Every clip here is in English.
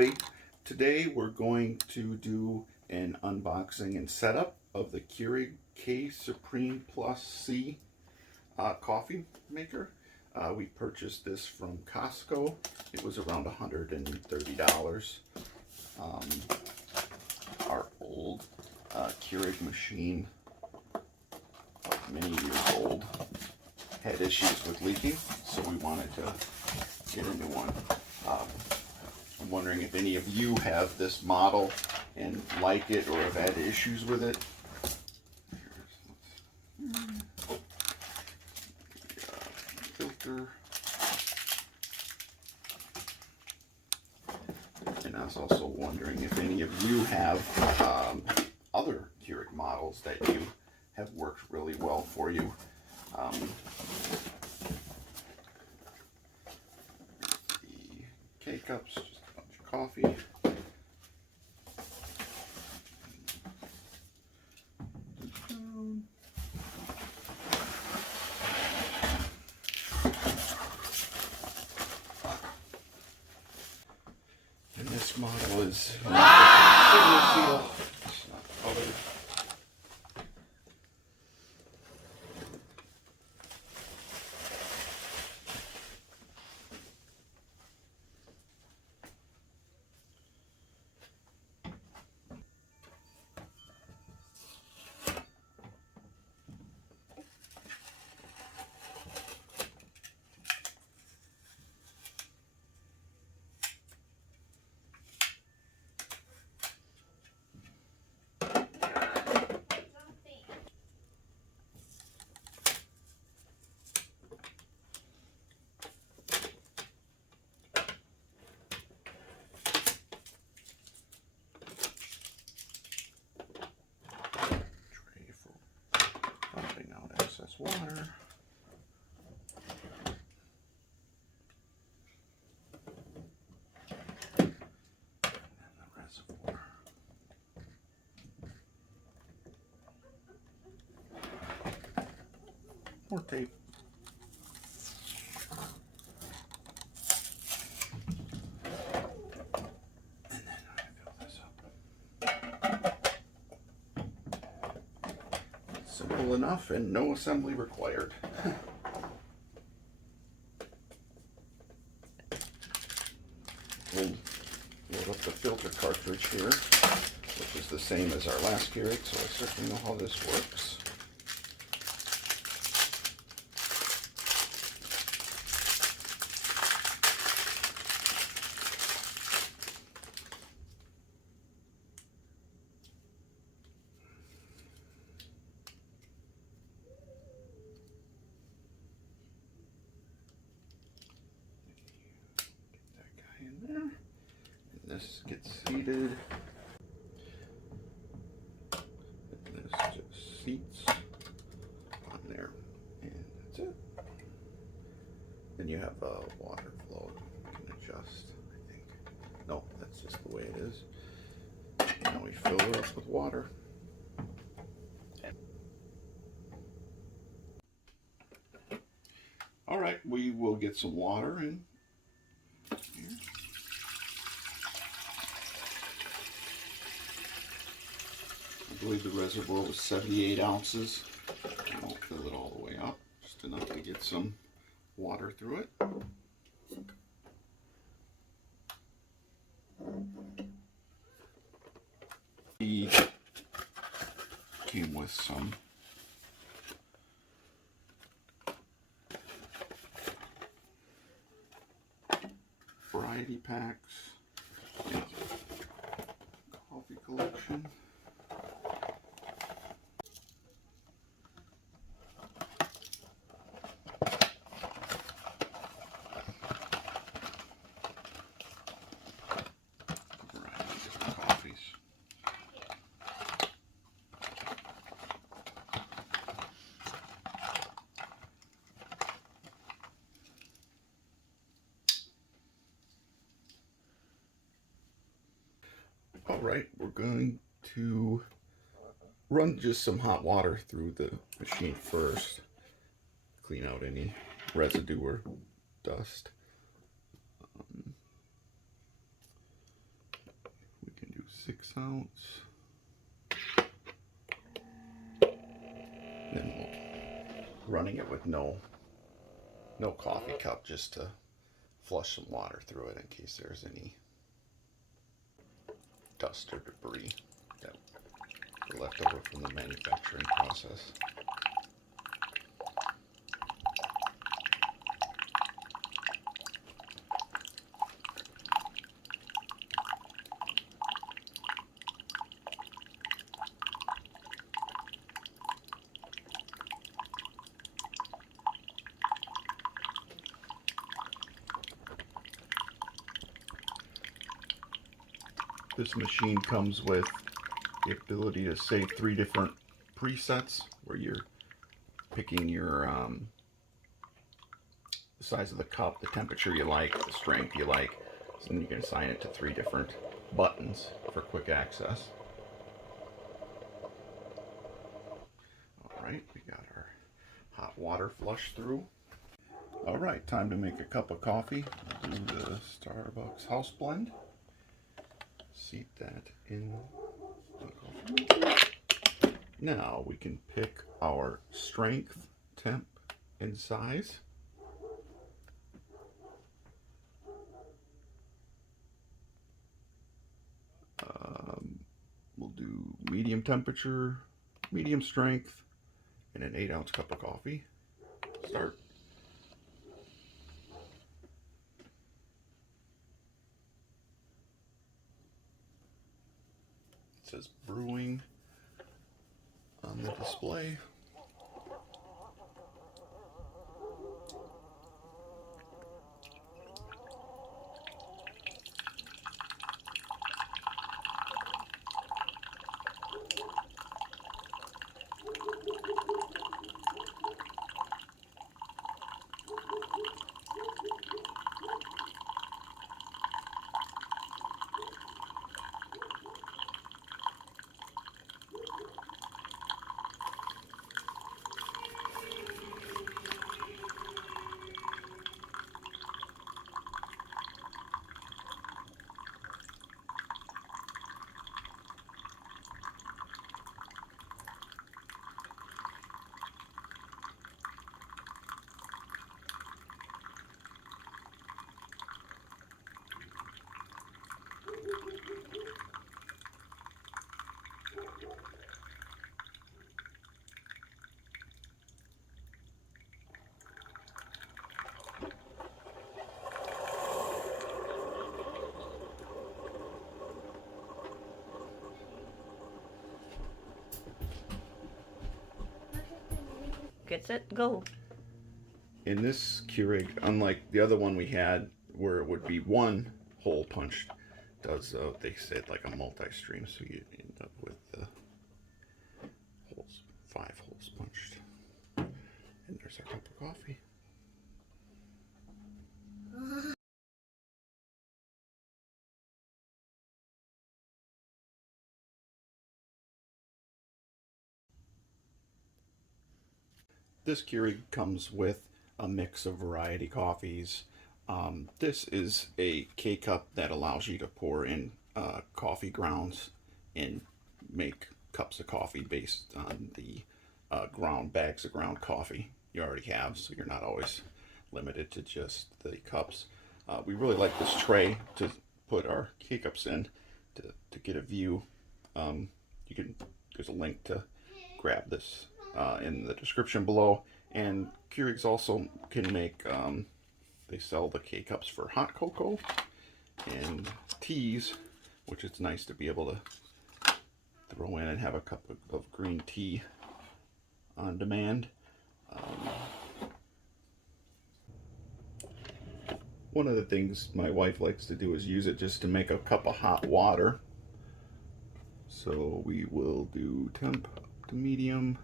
everybody. Today we're going to do an unboxing and setup of the Keurig K Supreme Plus C coffee maker. We purchased this from Costco. It was around $130. Our old Keurig machine, many years old, had issues with leaking, so we wanted to get a new one. I'm wondering if any of you have this model and like it or have had issues with it. Filter. And I was also wondering if any of you have other Keurig models that you have worked really well for you. The K-cups, just a bunch of coffee. And this model is it's not colored. Excess water. And the reservoir. More tape. And then I fill this up. Simple enough and no assembly required. We'll load up the filter cartridge here, which is the same as our last Keurig, so I certainly know how this works. This gets seated. And this just seats on there, and that's it. Then you have water flow. You can adjust, I think. No, that's just the way it is. Now we fill her up with water. All right, we will get some water in here. I believe the reservoir was 78 ounces. I won't fill it all the way up, just enough to get some water through it. He came with some variety packs, coffee collection. All right, we're going to run just some hot water through the machine first, clean out any residue or dust. 6-ounce. Then we'll running it with no coffee cup, just to flush some water through it in case there's any dust or debris that were left over from the manufacturing process. This machine comes with the ability to save 3 different presets where you're picking your the size of the cup, the temperature you like, the strength you like. So then you can assign it to 3 different buttons for quick access. Alright, we got our hot water flush through. Alright, time to make a cup of coffee. I'll do the Starbucks house blend. Seat that in the coffee. Now we can pick our strength, temp, and size. We'll do medium temperature, medium strength, and an 8-ounce cup of coffee. Start. It says brewing on the display. Get set, go. In this Keurig, unlike the other one we had where it would be one hole punched, does they said like a multi-stream, so you end up with holes, 5 holes punched. And there's our cup of coffee. This Keurig comes with a mix of variety coffees. This is a K-cup that allows you to pour in coffee grounds and make cups of coffee based on the bags of ground coffee you already have, so you're not always limited to just the cups. We really like this tray to put our K-cups in to get a view. There's a link to grab this in the description below. And Keurigs also can make, they sell the K-cups for hot cocoa and teas, which it's nice to be able to throw in and have a cup of green tea on demand. One of the things my wife likes to do is use it just to make a cup of hot water. So we will do temp up to medium,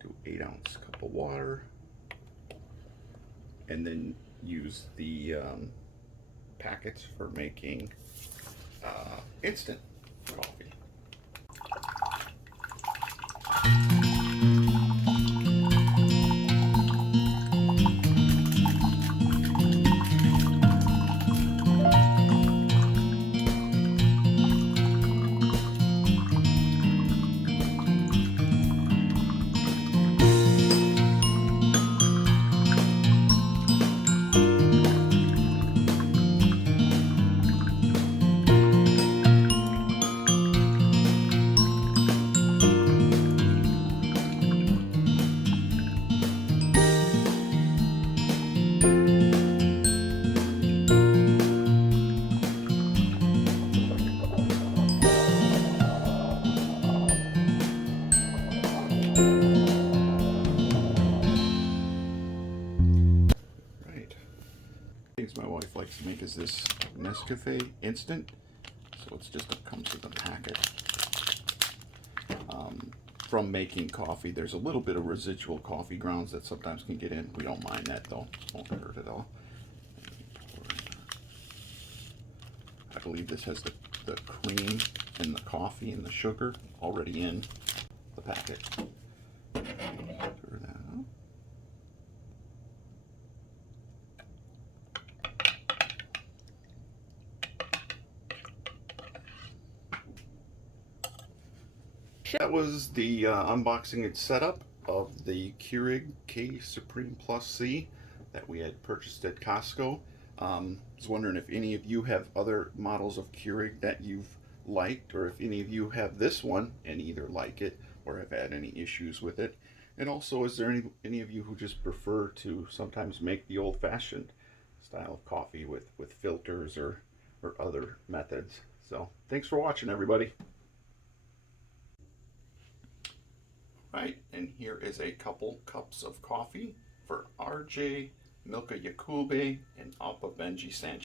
do 8-ounce cup of water, and then use the packets for making instant coffee. likes to make is this Nescafe Instant. So it's just comes with a packet. From making coffee, there's a little bit of residual coffee grounds that sometimes can get in. We don't mind that though. Won't hurt at all. I believe this has the cream and the coffee and the sugar already in the packet. Stir that up. That was the unboxing and setup of the Keurig K Supreme Plus C that we had purchased at Costco. I was wondering if any of you have other models of Keurig that you've liked, or if any of you have this one and either like it or have had any issues with it. And also, is there any of you who just prefer to sometimes make the old-fashioned style of coffee with filters or other methods? So thanks for watching, everybody. Right, and here is a couple cups of coffee for RJ, Milka Yakube, and Alpa Benji Sanchez.